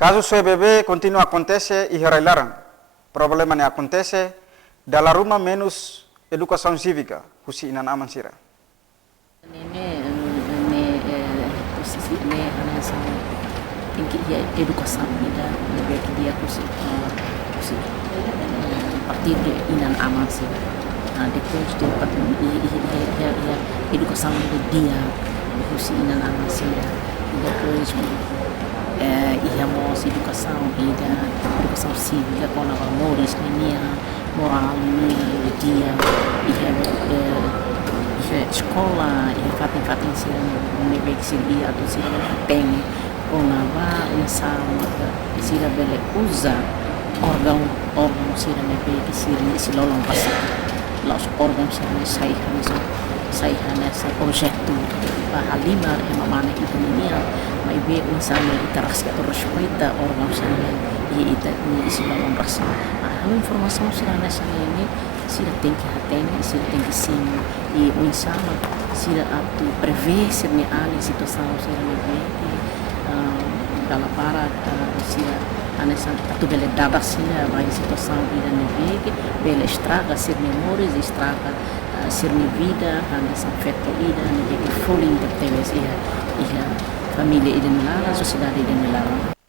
Caso CBB continua a acontecer e relembram. Problema que acontece, dalam rumah menos educação cívica, husi inan aman sira. Posisi ini hanya sama tinggi educação ida lebih dia kusi partir de inan aman sira. Depois de educação dia kusi inan aman sira. Depois íamos educação cívica com valores moral dia escola fatin sira nebe sira atau sira tem onava insama sira bele usa órgão sira nebe sira si lolong pasi los órgão sira sai nessa projeto para lima mana economia mai be insama interaksi atau respeita órgão sira e isi lolong pasi informação sira nessa ini sira tem que sim e o insama sira atu prever ser ne ali situação sira ne dalam para sira anessa atu bele dada sira vai situação ida ne bele estraga ser memórias estraga ser ne vida anessa feto ida ne que foling de teves ia família ida ne lara sociedade ida ne lara